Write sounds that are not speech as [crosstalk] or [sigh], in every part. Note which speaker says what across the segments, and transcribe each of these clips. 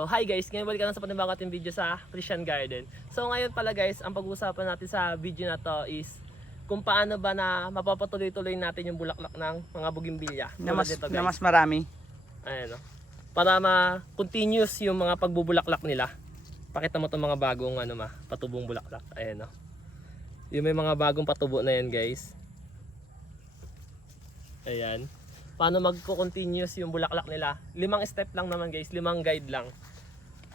Speaker 1: So hi guys, ngayon balik na sa panibago ating video sa Christian Garden. So ngayon pala guys, ang pag-uusapan natin sa video na to is kung paano ba na mapapatuloy-tuloy natin yung bulaklak ng mga bugimbilya.
Speaker 2: Na mas,
Speaker 1: nito,
Speaker 2: na
Speaker 1: guys.
Speaker 2: mas marami.
Speaker 1: Ayan o. Para ma-continuous yung mga pagbubulaklak nila. Pakita mo itong mga bagong ano ma, patubong bulaklak. Ayan o. Yung may mga bagong patubo na yan guys. Ayan. Paano magko-continuous yung bulaklak nila. Limang step lang naman guys, limang guide lang.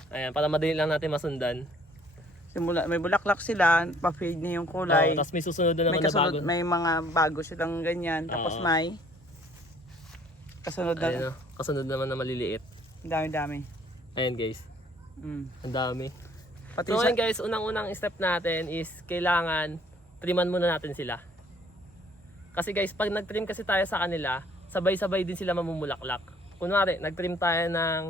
Speaker 1: Ayan, para madali lang natin masundan.
Speaker 2: Simula, may bulaklak sila, pa-fade na yung kulay.
Speaker 1: Oo, tapos may susunod na
Speaker 2: may
Speaker 1: naman na bago.
Speaker 2: kasunod, may mga bago silang ganyan. Tapos
Speaker 1: Oo.
Speaker 2: may kasunod na,
Speaker 1: Ayan o, kasunod naman na maliliit.
Speaker 2: ang dami-dami.
Speaker 1: Ayan guys,
Speaker 2: Mm.
Speaker 1: ang dami.
Speaker 2: Pati
Speaker 1: So
Speaker 2: sa,
Speaker 1: guys, unang-unang step natin is kailangan triman muna natin sila. Kasi guys, pag nag-trim kasi tayo sa kanila, sabay-sabay din sila mamumulaklak. Kunwari, nag-trim tayo ng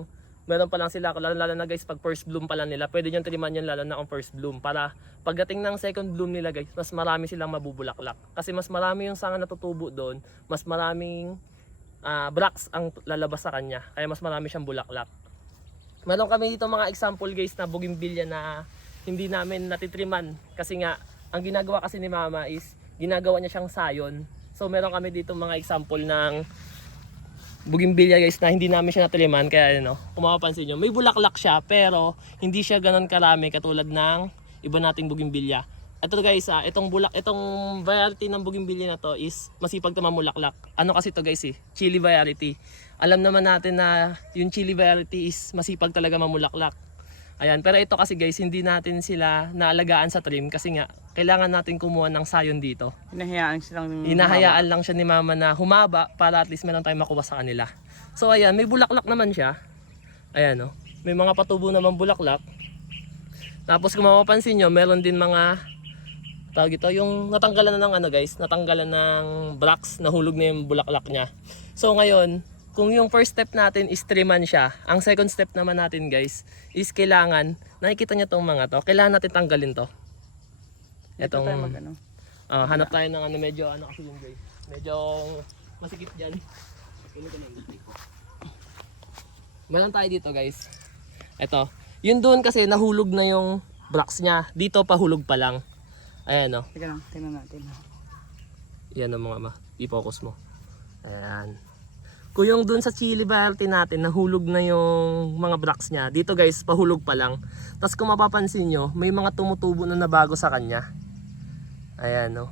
Speaker 1: meron pa lang sila, lalo-lalo na guys, pag first bloom pa lang nila, pwede nyo triman yan lalo na kung first bloom. Para pagdating ng second bloom nila guys, mas marami silang mabubulaklak. Kasi mas marami yung sanga natutubo doon, mas maraming ah, bracts ang lalabas sa kanya. Kaya mas marami siyang bulaklak. Meron kami dito mga example guys na bougainvillea na hindi namin natitriman kasi nga ang ginagawa kasi ni mama is ginagawa niya siyang sayon. So meron kami dito mga example ng bougainvillea guys na hindi namin siya natriman kaya ano, kung mapapansin nyo, may bulaklak siya pero hindi siya ganon karami katulad ng iba nating bougainvillea. Ito guys, ah, itong bulak, itong variety ng bougainvillea na to is masipag to mamulaklak. Ano kasi to guys eh, chili variety. Alam naman natin na yung chili variety is masipag talaga mamulaklak. Ayan, pero ito kasi guys, hindi natin sila naalagaan sa trim kasi nga kailangan natin kumuha ng sayon dito.
Speaker 2: hinahayaan silang
Speaker 1: Hinahayaan lang siya ni mama na humaba para at least meron tayong makuha sa kanila. So ayan, may bulaklak naman siya. Ayan oh. May mga patubo naman bulaklak. Tapos kung mapapansin nyo, meron din mga tawag ito, yung natanggalan na ng ano guys, natanggalan ng bracts, nahulog na yung bulaklak niya. So ngayon, kung yung first step natin is triman siya, ang second step naman natin guys, is kailangan, nakikita nyo tong mga to, kailangan natin tanggalin to.
Speaker 2: Ito tayo mag ano.
Speaker 1: Ah, hanap tayo ng ano medyo ano kasi yun guys. Medyo masikip yung ko. Meron tayo dito guys. Ito. Yun doon kasi nahulog na yung bracts niya. Dito pahulog pa lang. Ayan oh.
Speaker 2: Teka lang, tingnan natin.
Speaker 1: Yan ang mga ma. I-focus mo. Ayan. Kung yung dun sa chili variety natin, nahulog na yung mga bracts niya. Dito guys, pahulog pa lang. Tapos kung mapapansin nyo, may mga tumutubo na nabago sa kanya. Ayan no.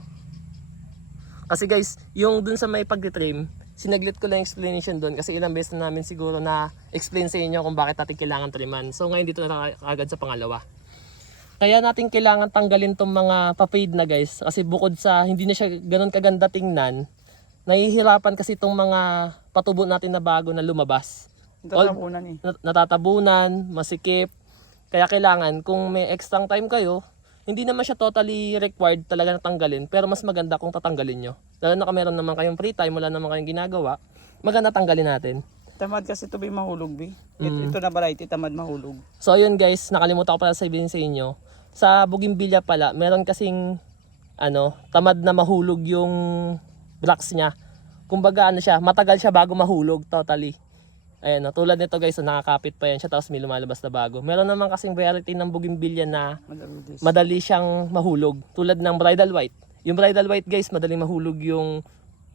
Speaker 1: Kasi guys, yung dun sa may pag-trim, sinaglit ko lang explanation dun kasi ilang beses na namin siguro na explain sa inyo kung bakit natin kailangan triman. So ngayon dito na agad sa pangalawa. Kaya natin kailangan tanggalin tong mga pa-fade na guys kasi bukod sa hindi na siya ganun kaganda tingnan, nahihirapan kasi itong mga patubo natin na bago na lumabas.
Speaker 2: Tapunan eh.
Speaker 1: Nat- natatabunan, masikip. Kaya kailangan kung may extra time kayo, hindi naman siya totally required talaga na tanggalin, pero mas maganda kung tatanggalin nyo. Lalo na kung meron naman kayong free time, wala naman kayong ginagawa, maganda tanggalin natin.
Speaker 2: Tamad kasi ito ba yung mahulog, bi? Ito,
Speaker 1: Mm.
Speaker 2: ito na variety, tamad mahulog.
Speaker 1: So ayun guys, nakalimutan ko pala sabihin sa inyo. Sa bougainvillea pala, meron kasing ano, tamad na mahulog yung bracts niya. Kumbaga ano siya, matagal siya bago mahulog totally. Ayan, no, tulad nito guys, so nakakapit pa yan siya tapos may lumalabas na bago. Meron naman kasing variety ng bougainvillea na madali siyang mahulog. Tulad ng bridal white. Yung bridal white guys, madali mahulog yung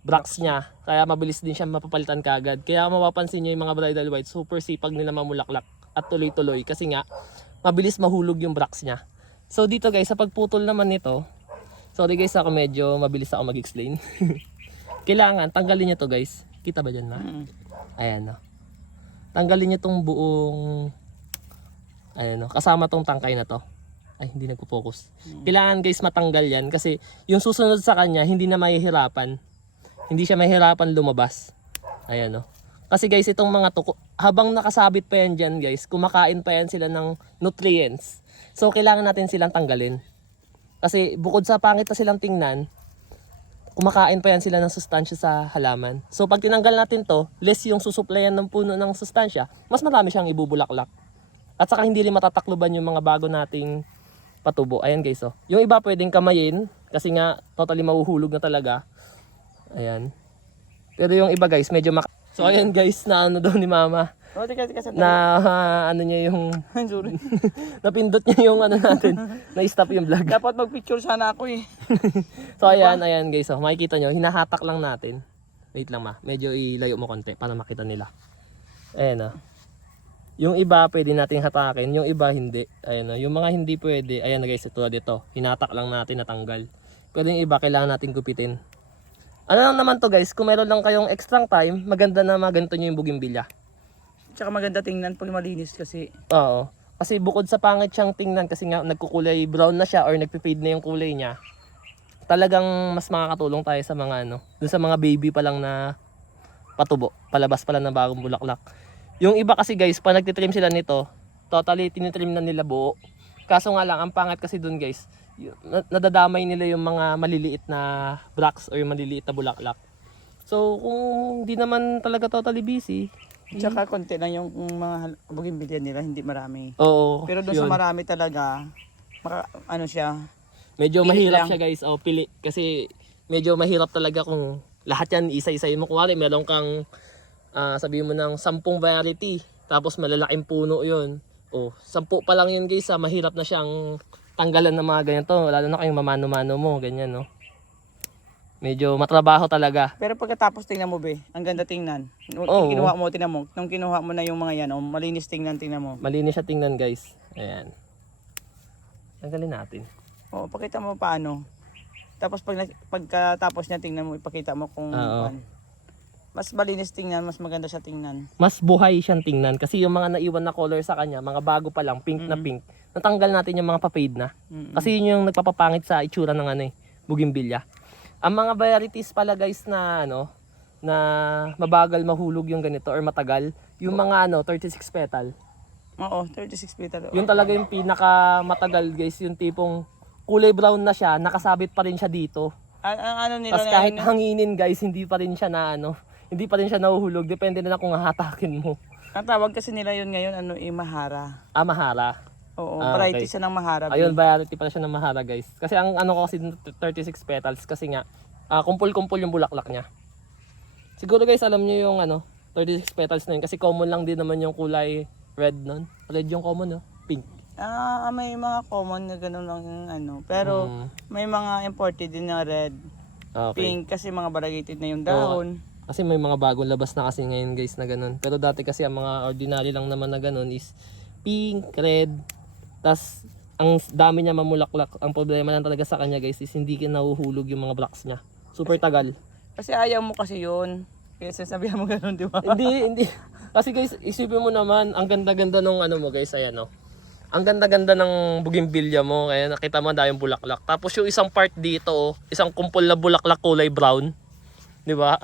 Speaker 1: bracts niya. Kaya mabilis din siya mapapalitan kagad. Kaya kung mapapansin niyo yung mga bridal white, super sipag nila mamulaklak at tuloy-tuloy. Kasi nga, mabilis mahulog yung bracts niya. So dito guys, sa pagputol naman nito, sorry guys ako medyo mabilis ako mag-explain. [laughs] Kailangan, tanggalin niyo to guys. Kita ba dyan na?
Speaker 2: Mm.
Speaker 1: Ayan no. Tanggalin niyo tong buong ayan no, kasama tong tangkay na to. Ay, hindi nagpo-focus. Kailangan guys matanggal yan kasi yung susunod sa kanya hindi na mahihirapan. Hindi siya mahihirapan lumabas. Ayan no. Kasi guys, itong mga to, habang nakasabit pa yan dyan guys, kumakain pa yan sila ng nutrients. So, kailangan natin silang tanggalin. Kasi bukod sa pangit na silang tingnan, kumakain pa yan sila ng sustansya sa halaman. So pag tinanggal natin to, less yung susuplayan ng puno ng sustansya, mas marami siyang ibubulaklak. At saka hindi rin matatakloban yung mga bago nating patubo. Ayan guys oh. Yung iba pwedeng kamayin kasi nga totally mahuhulog na talaga. Ayan. Pero yung iba guys medyo mak So ayan guys na ano daw ni mama.
Speaker 2: Oh, tika, tika,
Speaker 1: na ah, [laughs] ano niya yung [laughs]
Speaker 2: Sorry. [laughs]
Speaker 1: napindot niya yung ano natin, na-stop yung vlog.
Speaker 2: Dapat mag-picture sana ako eh.
Speaker 1: So ayan, ayan guys, oh, makikita nyo, hinahatak lang natin. Wait lang ma, medyo ilayo mo konti para makita nila. Ayan oh. Yung iba pwede nating hatakin, yung iba hindi. Ayan oh. Yung mga hindi pwede, ayan guys, ito dito. Hinatak lang natin natanggal. Pero yung iba kailangan natin gupitin. Ano lang naman to guys, kung meron lang kayong extra time, maganda na maganto nyo yung bugimbilya.
Speaker 2: Tsaka maganda tingnan pag malinis kasi.
Speaker 1: Oo. Kasi bukod sa pangit siyang tingnan kasi nga nagkukulay brown na siya or nagpi-fade na yung kulay niya, talagang mas makakatulong tayo sa mga ano, dun sa mga baby pa lang na patubo, palabas pa lang ng bagong bulaklak. Yung iba kasi guys, pag nagtitrim sila nito, totally tinitrim na nila buo. Kaso nga lang, ang pangit kasi dun guys, nadadamay nila yung mga maliliit na bracts or yung maliliit na bulaklak. So, kung di naman talaga totally busy,
Speaker 2: Tsaka konti lang yung mga bugimbilya nila, hindi marami.
Speaker 1: oo.
Speaker 2: Pero doon sa
Speaker 1: yun.
Speaker 2: marami talaga, maka, ano siya,
Speaker 1: Medyo
Speaker 2: Pili
Speaker 1: mahirap
Speaker 2: lang.
Speaker 1: siya guys. O, pili. Kasi medyo mahirap talaga kung lahat yan isa-isayin mo. Kuwari meron kang ah, sabihin mo ng sampung variety. Tapos malalaking puno yun. O, sampu pa lang yun guys. Ah, mahirap na siyang tanggalan ng mga ganito. Lalo na kayong mamano-mano mo. Ganyan no. Medyo matrabaho talaga.
Speaker 2: Pero pagkatapos tingnan mo be, ang ganda tingnan. Nung
Speaker 1: Oo.
Speaker 2: kinuha mo, tingnan mo. Nung kinuha mo na yung mga yan, oh, malinis tingnan, tingnan mo.
Speaker 1: Malinis siya tingnan guys. Ayan. Tanggalin natin.
Speaker 2: Oo, pakita mo paano. Tapos pag na- pagkatapos niya tingnan mo, ipakita mo kung
Speaker 1: Oo.
Speaker 2: ano. Mas malinis tingnan, mas maganda siya tingnan.
Speaker 1: mas buhay siyang tingnan kasi yung mga naiwan na color sa kanya, mga bago pa lang, pink na pink, natanggal natin yung mga pa-fade na.
Speaker 2: Mm-mm.
Speaker 1: Kasi yun yung nagpapapangit sa itsura ng ano eh, bugimbilya. Ang mga varieties pala guys na ano, na mabagal mahulog yung ganito or matagal, yung mga ano, 36 petal.
Speaker 2: Oo, 36 petal.
Speaker 1: Yung talaga yung pinaka matagal guys, yung tipong kulay brown na siya, nakasabit pa rin siya dito.
Speaker 2: Ang, ang ano nila
Speaker 1: Tapos
Speaker 2: na
Speaker 1: kahit
Speaker 2: yun,
Speaker 1: hanginin guys, hindi pa rin siya na ano, hindi pa rin siya nahuhulog. Depende na lang kung hahatakin mo.
Speaker 2: ang tawag kasi nila yun ngayon, ano, eh, mahara.
Speaker 1: Ah.
Speaker 2: Oo,
Speaker 1: Ah,
Speaker 2: variety
Speaker 1: okay.
Speaker 2: siya ng mahara.
Speaker 1: Ayun, variety pala siya ng mahara guys. Kasi ang ano ko kasi 36 petals kasi nga ah, kumpul-kumpul yung bulaklak niya. Siguro guys alam niyo yung ano 36 petals na yun kasi common lang din naman yung kulay red nun. Red yung common no? Pink.
Speaker 2: Ah, may mga common na gano'n lang yung ano. Pero
Speaker 1: Mm,
Speaker 2: may mga imported din na red,
Speaker 1: okay.
Speaker 2: pink, kasi mga variegated na yung dahon.
Speaker 1: Kasi may mga bagong labas na kasi ngayon guys na ganun. Pero dati kasi ang mga ordinary lang naman na ganun is pink, red, tas ang dami niya mamulaklak. Ang problema lang talaga sa kanya guys is hindi nahuhulog yung mga blocks niya. Super tagal.
Speaker 2: Kasi ayaw mo kasi yun. Kaya sasabihan mo gano'n, di ba?
Speaker 1: hindi, hindi. Kasi guys, isipin mo naman, ang ganda-ganda nung ano mo guys, ayan no. Ang ganda-ganda ng bugimbilya mo, kaya nakita mo dahil bulaklak. Tapos yung isang part dito, oh, isang kumpol na bulaklak kulay brown. 'Di ba?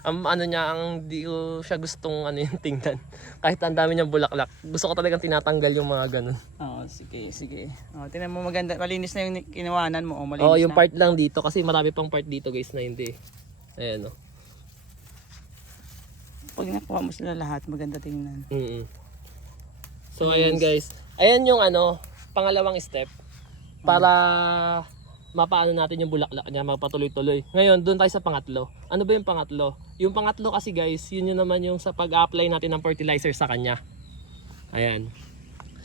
Speaker 1: Ang ano niya, ang di ko siya gustong ano yung [laughs] tingnan. Kahit ang dami niyang bulaklak. Gusto ko talagang tinatanggal yung mga ganun.
Speaker 2: Oo, sige, sige. Oh, tingnan mo maganda, malinis na yung kinuwanan mo. Oh, malinis
Speaker 1: Oo, yung
Speaker 2: na.
Speaker 1: part lang dito kasi marami pang part dito guys na hindi. Ayan oh.
Speaker 2: Pag nakuha mo sila lahat, maganda tingnan.
Speaker 1: mm So ayan guys. Ayan yung ano, pangalawang step para mapaano natin yung bulaklak niya magpatuloy-tuloy. Ngayon, doon tayo sa pangatlo. Ano ba yung pangatlo? Yung pangatlo kasi guys, yun yun naman yung sa pag-apply natin ng fertilizer sa kanya. Ayan.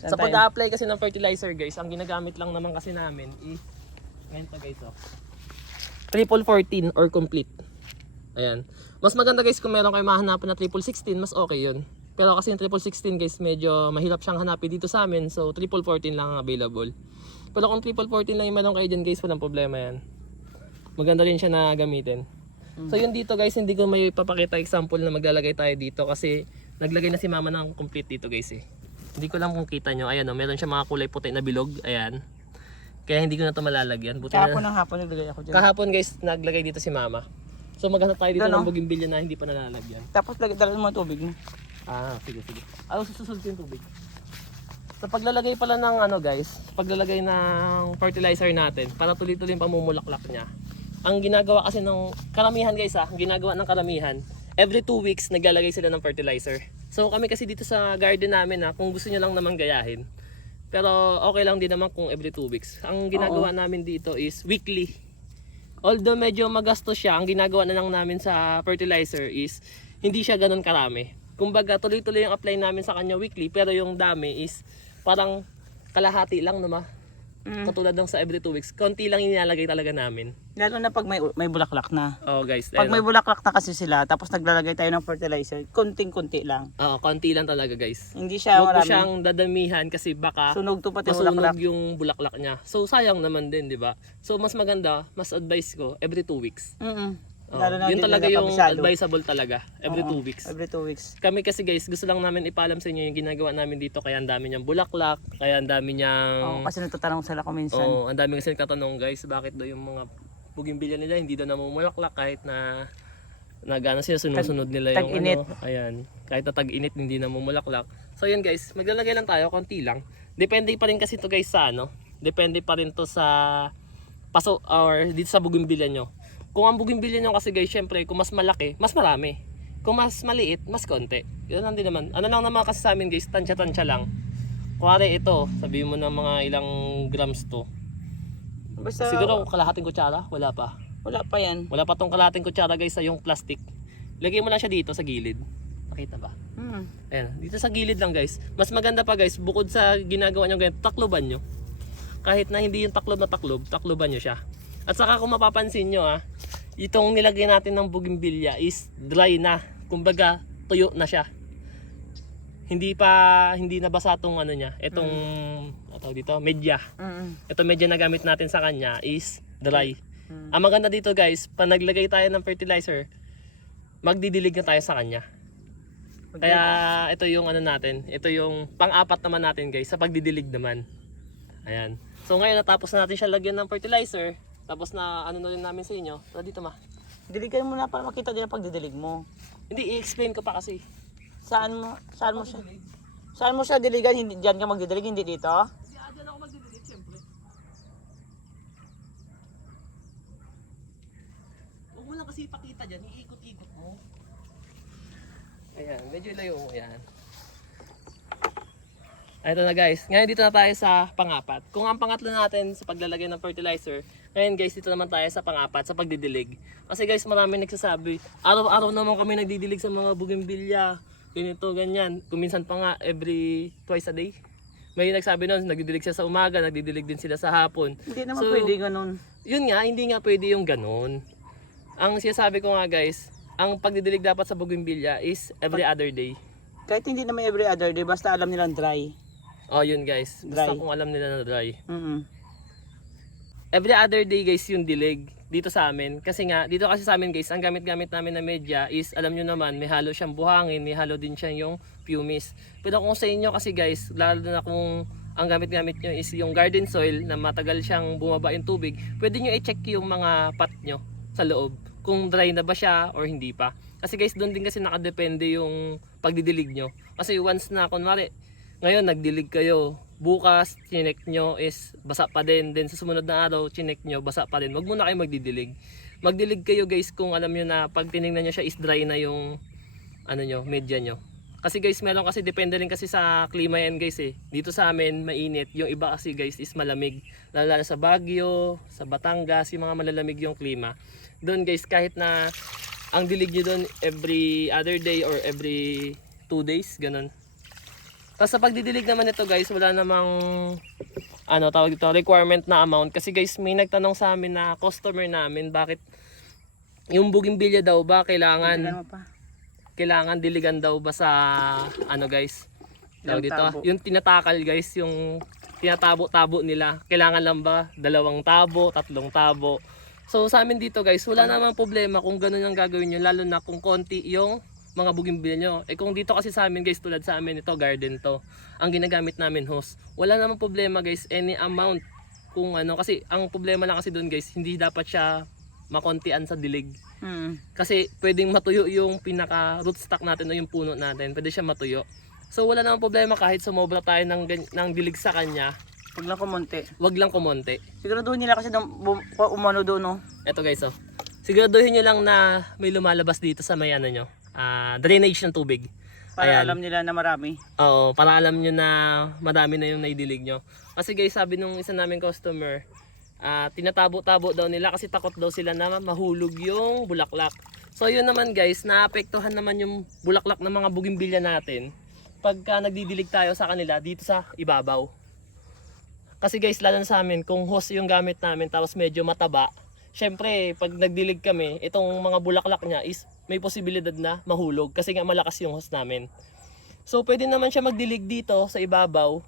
Speaker 2: Saan
Speaker 1: sa pag-apply kasi ng fertilizer guys, ang ginagamit lang naman kasi namin is ganito guys oh. Triple 14 or complete. Ayan. Mas maganda guys kung meron kayo mahanapan na triple 16, mas okay yun. Pero kasi yung triple 16 guys, medyo mahirap siyang hanapin dito sa amin. So triple 14 lang ang available. Pero kung triple 14 lang yung meron kayo dyan guys, walang problema yan. Maganda rin siya na gamitin. So yun dito guys, hindi ko may papakita example na maglalagay tayo dito kasi naglagay na si mama ng complete dito guys eh. Hindi ko lang kung kita nyo. Ayan o, meron siya mga kulay puti na bilog. Ayan. Kaya hindi ko na ito malalagyan. Buti
Speaker 2: Kahapon
Speaker 1: na,
Speaker 2: ng hapon naglagay ako dyan.
Speaker 1: kahapon guys, naglagay dito si mama. So maghanap tayo dito
Speaker 2: Doon,
Speaker 1: ng
Speaker 2: oh.
Speaker 1: bugimbilya na hindi pa nalalagyan.
Speaker 2: Tapos lagay dalhin mo tubig.
Speaker 1: Ah, sige, sige. Ano susunod yung tubig? Sa paglalagay pala ng ano guys, paglalagay ng fertilizer natin, para tuloy-tuloy yung pamumulaklak niya. Ang ginagawa kasi ng karamihan guys ah, ang ginagawa ng karamihan, every 2 weeks naglalagay sila ng fertilizer. So kami kasi dito sa garden namin ah, kung gusto niyo lang naman gayahin. Pero okay lang din naman kung every 2 weeks. Ang ginagawa namin dito is weekly. Although medyo magastos siya, ang ginagawa na lang namin sa fertilizer is hindi siya ganun karami. Kumbaga, tuloy-tuloy yung apply namin sa kanya weekly, pero yung dami is parang kalahati lang naman.
Speaker 2: Mm.
Speaker 1: Katulad ng sa every two weeks, konti lang inilalagay talaga namin.
Speaker 2: Lalo na pag may, may bulaklak na.
Speaker 1: Oh guys,
Speaker 2: Pag may
Speaker 1: oh.
Speaker 2: bulaklak na kasi sila, tapos naglalagay tayo ng fertilizer, konting-konti lang.
Speaker 1: Oo, konti lang talaga guys.
Speaker 2: Hindi siya
Speaker 1: Huwag mo
Speaker 2: maraming
Speaker 1: siyang dadamihan kasi baka
Speaker 2: sunog to pati
Speaker 1: masunog
Speaker 2: bulaklak.
Speaker 1: yung bulaklak niya. So sayang naman din, di ba? So mas maganda, mas advice ko, every two weeks.
Speaker 2: Mm
Speaker 1: Oo,
Speaker 2: Lalo na
Speaker 1: yun talaga yung
Speaker 2: nagkakabisado.
Speaker 1: advisable talaga, every
Speaker 2: Oo,
Speaker 1: two weeks.
Speaker 2: Every two weeks.
Speaker 1: Kami kasi guys, gusto lang namin ipaalam sa inyo yung ginagawa namin dito kaya ang dami niyang bulaklak, kaya ang dami niyang...
Speaker 2: Oo, kasi nagtatanong sila ko minsan.
Speaker 1: Oo, ang dami kasi nagtatanong guys, bakit daw yung mga bugimbilya nila hindi daw namumulaklak kahit na nagana sila sinusunod nila yung
Speaker 2: tag-init.
Speaker 1: ano, ayan, kahit na tag-init hindi namumulaklak. So yun guys, maglalagay lang tayo konti lang. Depende pa rin kasi to guys sa ano, depende pa rin to sa paso or dito sa bugimbilya nyo. Kung ang bugimbilya nyo kasi guys, syempre kung mas malaki, mas marami. Kung mas maliit, mas konti. Yun lang din naman. Ano lang naman kasi sa amin guys, tansya-tansya lang. Kuwari ito, sabihin mo ng mga ilang grams to.
Speaker 2: Basta
Speaker 1: Siguro kalahating kutsara, wala pa.
Speaker 2: wala pa yan.
Speaker 1: Wala pa tong kalahating kutsara guys sa yung plastic. Lagay mo lang siya dito sa gilid. Nakita ba?
Speaker 2: Mm.
Speaker 1: Ayan, dito sa gilid lang guys. Mas maganda pa guys, bukod sa ginagawa nyo ganyan, takloban nyo. Kahit na hindi yung taklob na taklob, takloban nyo siya. At saka kung mapapansin nyo ah, itong nilagay natin ng bougainvillea is dry na. Kumbaga, tuyo na siya. Hindi pa, hindi nabasa tong ano niya. Itong, ano tawag dito, media.
Speaker 2: Mm.
Speaker 1: Ito media na gamit natin sa kanya is dry.
Speaker 2: Mm.
Speaker 1: Ang maganda dito guys, pag naglagay tayo ng fertilizer, magdidilig na tayo sa kanya. Kaya ito yung ano natin, ito yung pang-apat naman natin guys sa pagdidilig naman. Ayan. So ngayon natapos na natin siya lagyan ng fertilizer, tapos na ano na rin namin sa inyo. So dito ma.
Speaker 2: Diligan mo na para makita din ang pagdidilig mo.
Speaker 1: Hindi i-explain ko pa kasi.
Speaker 2: Saan mo saan mo siya Saan mo siya diligan? Hindi diyan ka magdidilig, hindi dito?
Speaker 1: Ah, dyan ako magdidilig syempre. Huwag mo lang kasi ipakita dyan, iikot-ikot mo. Ayan, medyo ilayo mo yan. Ay, ito na guys. Ngayon dito na tayo sa pangapat. Kung ang pangatlo natin sa paglalagay ng fertilizer, ngayon guys dito naman tayo sa pangapat, sa pagdidilig. Kasi guys marami nagsasabi, araw-araw naman kami nagdidilig sa mga bougainvillea, ganito, ganyan. Kuminsan pa nga every twice a day. May nagsabi nun, nagdidilig siya sa umaga, nagdidilig din sila sa hapon.
Speaker 2: Hindi naman
Speaker 1: So,
Speaker 2: pwede ganun.
Speaker 1: Yun nga, hindi nga pwede yung ganun. Ang sinasabi ko nga guys, ang pagdidilig dapat sa bougainvillea is every other day.
Speaker 2: Kahit hindi naman every other day, basta alam nilang dry.
Speaker 1: Oh, yun guys. Basta
Speaker 2: Dry.
Speaker 1: kung alam nila na dry.
Speaker 2: Mm.
Speaker 1: Every other day guys yung dilig dito sa amin. Kasi nga, dito kasi sa amin guys, ang gamit-gamit namin na media is, alam nyo naman, may halo siyang buhangin, may halo din siya yung pumice. Pero kung sa inyo kasi guys, lalo na kung ang gamit-gamit nyo is yung garden soil na matagal siyang bumaba yung tubig, pwede nyo i-check yung mga pot nyo sa loob. Kung dry na ba siya or hindi pa. Kasi guys, doon din kasi nakadepende yung pagdidilig nyo. Kasi once na, kunwari, ngayon nagdilig kayo, bukas chinek nyo is basa pa din. Then sa sumunod na araw, chinek nyo, basa pa din. Wag muna kayo magdidilig. Magdilig kayo guys kung alam nyo na pag tinignan nyo siya is dry na yung ano nyo, media nyo. Kasi guys, meron kasi depende rin kasi sa klima yan guys eh. Dito sa amin, mainit. Yung iba kasi guys is malamig. Lalo na sa Baguio, sa Batangas, yung mga malalamig yung klima. Doon guys, kahit na ang dilig nyo doon every other day or every two days, ganun. Tapos sa pagdidilig naman ito guys, wala namang ano tawag ito, requirement na amount. Kasi guys, may nagtanong sa amin na customer namin, bakit yung bougainvillea daw ba kailangan kailangan diligan daw ba sa ano guys? Tawag dito, yung tinatakal guys, yung tinatabo-tabo nila. Kailangan lang ba dalawang tabo, tatlong tabo? So sa amin dito guys, wala namang problema kung ganun ang gagawin nyo, lalo na kung konti yung mga bougainvillea nyo. Eh kung dito kasi sa amin guys, tulad sa amin ito, garden to. Ang ginagamit namin hose. Wala namang problema guys, any amount. Kung ano, kasi ang problema lang kasi doon guys, hindi dapat siya makontian sa dilig.
Speaker 2: Mm.
Speaker 1: Kasi pwedeng matuyo yung pinaka rootstock natin o yung puno natin. Pwede siya matuyo. So wala namang problema kahit sumobra tayo ng, ng dilig sa kanya.
Speaker 2: Pag lang kumonti.
Speaker 1: Wag lang kumonte.
Speaker 2: Siguraduhin nila kasi bum- umano doon, no?
Speaker 1: Eto guys oh. Siguraduhin nyo lang na may lumalabas dito sa may ano nyo. Ah, drainage ng tubig.
Speaker 2: Para
Speaker 1: Ayan.
Speaker 2: alam nila na marami.
Speaker 1: Oo, para alam nyo na madami na yung naidilig nyo. Kasi guys, sabi nung isa naming customer, ah, tinatabo-tabo daw nila kasi takot daw sila na mahulog yung bulaklak. So yun naman guys, naapektuhan naman yung bulaklak ng mga bugimbilya natin pagka nagdidilig tayo sa kanila dito sa ibabaw. Kasi guys, lalo na sa amin, kung hose yung gamit namin tapos medyo mataba, syempre pag nagdilig kami, itong mga bulaklak niya is may posibilidad na mahulog kasi nga malakas yung hose namin. So pwede naman siya magdilig dito sa ibabaw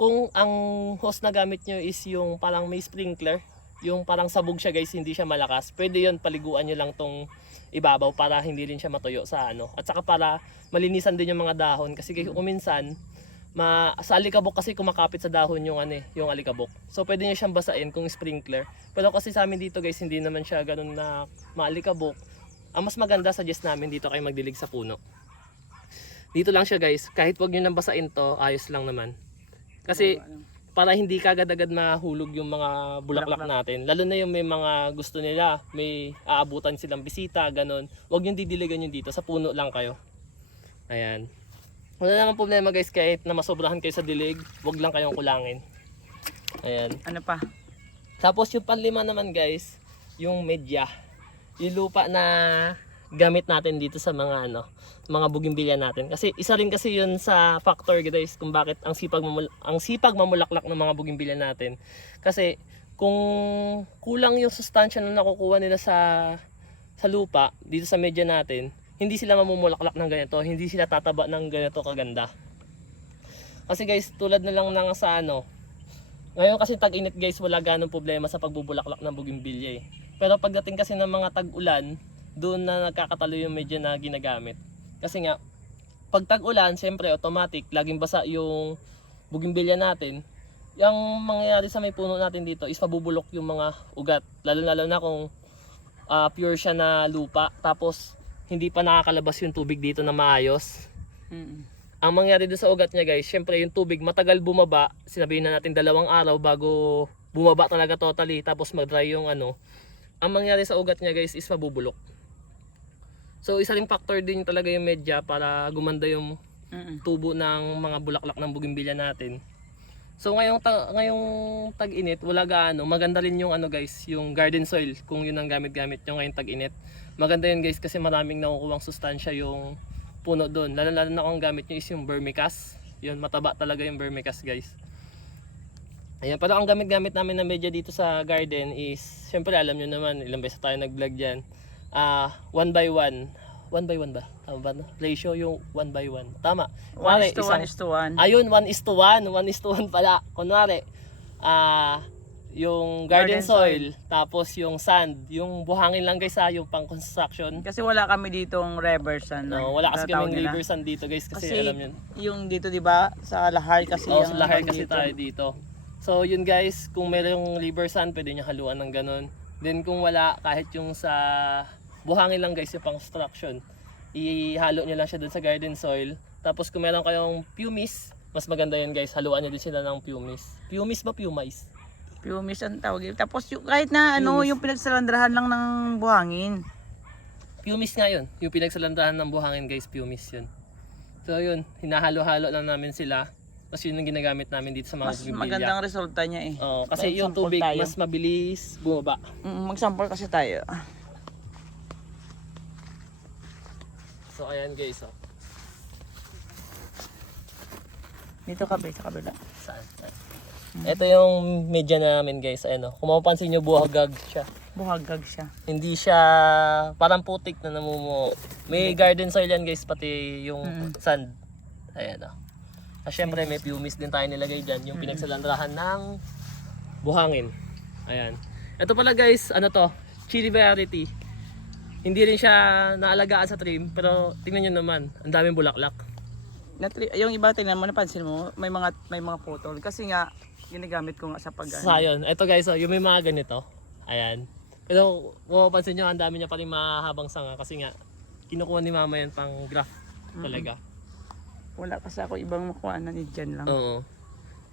Speaker 1: kung ang hose na gamit nyo is yung parang may sprinkler, yung parang sabog siya guys, hindi siya malakas. Pwede yon paliguan nyo lang tong ibabaw para hindi rin siya matuyo sa ano. At saka para malinisan din yung mga dahon kasi kung minsan ma sa alikabok kasi kumakapit sa dahon yung ano eh, yung alikabok. So pwede niyo siyang basain kung sprinkler. Pero kasi sa amin dito guys, hindi naman siya ganun na maalikabok. Ang mas maganda suggest namin dito kayo magdilig sa puno. Dito lang siya guys, kahit wag niyo nang basain to, ayos lang naman. Kasi para hindi kagad-agad mahulog yung mga bulaklak natin. Lalo na yung may mga gusto nila, may aabutan silang bisita, ganun. Huwag yung didiligan yun dito, sa puno lang kayo. Ayan. Wala namang problema guys, kahit na masobrahan kayo sa dilig, huwag lang kayong kulangin. Ayan.
Speaker 2: Ano pa?
Speaker 1: Tapos yung panlima naman guys, yung media. Yung lupa na gamit natin dito sa mga ano, mga bugimbilya natin. Kasi isa rin kasi yun sa factor guys kung bakit ang sipag mamul- ang sipag mamulaklak ng mga bugimbilya natin. Kasi kung kulang yung sustansya na nakukuha nila sa sa lupa dito sa media natin, hindi sila mamumulaklak ng ganito, hindi sila tataba ng ganito kaganda. Kasi guys, tulad na lang ng sa ano, ngayon kasi tag-init guys, wala ganong problema sa pagbubulaklak ng bugimbilya eh. Pero pagdating kasi ng mga tag-ulan, doon na nagkakatalo yung medyo na ginagamit. Kasi nga, pag tag-ulan, siyempre automatic, laging basa yung bugimbilya natin. Yung mangyayari sa may puno natin dito is mabubulok yung mga ugat. Lalo-lalo na kung ah, pure siya na lupa. Tapos, hindi pa nakakalabas yung tubig dito na maayos
Speaker 2: Mm.
Speaker 1: ang mangyari doon sa ugat niya guys, syempre yung tubig matagal bumaba, sinabihin na natin dalawang araw bago bumaba talaga totally tapos mag-dry yung ano. Ang mangyari sa ugat niya guys is mabubulok. So isa ring factor din talaga yung media para gumanda yung tubo ng mga bulaklak ng bugimbilya natin. So ngayong ta- ngayong tag-init, wala gaano, maganda rin yung ano guys, yung garden soil kung yun ang gamit-gamit nyo ngayong tag-init. Maganda yun guys kasi maraming nakukuhang sustansya yung puno doon. Lalo-lalo na kung ang gamit nyo is yung vermicast. Yun, mataba talaga yung vermicast guys. Ayan, pero ang gamit-gamit namin na media dito sa garden is, syempre alam nyo naman, ilang beses tayo nag-vlog dyan. Ah, one by one. One by one ba? Tama ba? no? Ratio yung one by one. Tama.
Speaker 2: 1
Speaker 1: Kunwari,
Speaker 2: is to 1
Speaker 1: isang-
Speaker 2: is to 1.
Speaker 1: Ayun, 1 is to 1. 1 is to 1 pala. Kunwari, ah, yung garden,
Speaker 2: Garden
Speaker 1: soil, tapos yung sand, yung buhangin lang guys ha, yung pang construction.
Speaker 2: Kasi wala kami ditong reverse ano.
Speaker 1: No, wala kasi kaming
Speaker 2: nila.
Speaker 1: river sand dito guys kasi,
Speaker 2: Kasi
Speaker 1: alam yun.
Speaker 2: yung dito 'di ba sa lahar kasi
Speaker 1: Oh,
Speaker 2: yung
Speaker 1: sa lahar kasi
Speaker 2: dito.
Speaker 1: tayo dito. So yun guys, kung mayroong river sand, pwede nyo haluan ng ganun. Then kung wala, kahit yung sa buhangin lang guys, yung pang construction, ihalo nyo lang siya dun sa garden soil. Tapos kung meron kayong pumice, mas maganda yun guys, haluan nyo din sila ng pumice. Pumice ba pumice?
Speaker 2: Pumice ang tawag. yun. Tapos yung, kahit na ano,
Speaker 1: Pumice.
Speaker 2: yung pinagsalandrahan lang ng buhangin.
Speaker 1: Pumice nga yun. Yung pinagsalandahan ng buhangin guys, pumice yun. So yun, hinahalo-halo lang namin sila. Tapos yun ang ginagamit namin dito sa mga
Speaker 2: Mas
Speaker 1: bugimbilya.
Speaker 2: magandang resulta niya eh.
Speaker 1: Oo, kasi yung
Speaker 2: Mag-sample
Speaker 1: tubig
Speaker 2: tayo.
Speaker 1: mas mabilis bumaba.
Speaker 2: Mm, Mag-sample kasi tayo.
Speaker 1: So ayan guys, oh.
Speaker 2: Dito ka ba sa kabila?
Speaker 1: Saan? Ito yung media namin guys, ano. Kung mapapansin nyo, buhagag siya.
Speaker 2: Buhagag siya.
Speaker 1: Hindi siya parang putik na namumuo. May garden soil yan guys, pati yung
Speaker 2: Mm.
Speaker 1: sand. Ayan oh. At syempre may pumice din tayo nilagay dyan, yung pinagsalandrahan ng buhangin. Ayan. Ito pala guys, ano to, chili variety. Hindi rin siya naalagaan sa trim, pero tingnan nyo naman, ang daming bulaklak.
Speaker 2: Natri- yung iba tingnan mo napansin mo, may mga may mga putol kasi nga ginagamit ko nga sa pag
Speaker 1: So ayun, ito guys, oh, yung may mga ganito. Ayan. Pero kung mapapansin nyo, ang dami niya pa rin mahabang sanga kasi nga, kinukuha ni mama yan pang graft talaga.
Speaker 2: Wala kasi ako ibang makuha na ni dyan lang.
Speaker 1: Oo.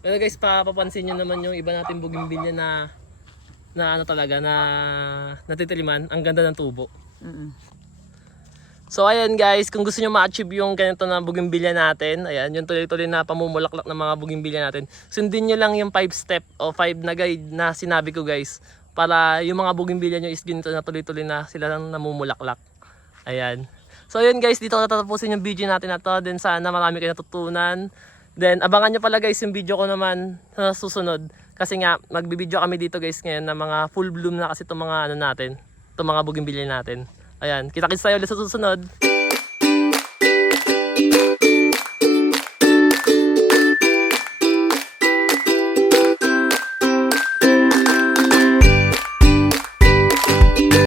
Speaker 1: Pero guys, papapansin nyo naman yung iba nating bugimbilya na na ano talaga, na natitiliman. Ang ganda ng tubo.
Speaker 2: Mm-mm.
Speaker 1: So ayan guys, kung gusto nyo ma-achieve yung ganito na bugimbilya natin, ayan, yung tuloy-tuloy na pamumulaklak ng mga bugimbilya natin, sundin nyo lang yung 5 step o 5 na guide na sinabi ko guys, para yung mga bugimbilya nyo is ganito na tuloy-tuloy na sila lang namumulaklak. Ayan. So yun guys, dito ko tatapusin yung video natin na to. Then sana marami kayo natutunan. Then abangan nyo pala guys yung video ko naman sa susunod. Kasi nga, magbibideo kami dito guys ngayon na mga full bloom na kasi itong mga ano natin. Itong mga bougainvillea natin. Ayan, kita-kits tayo ulit sa susunod.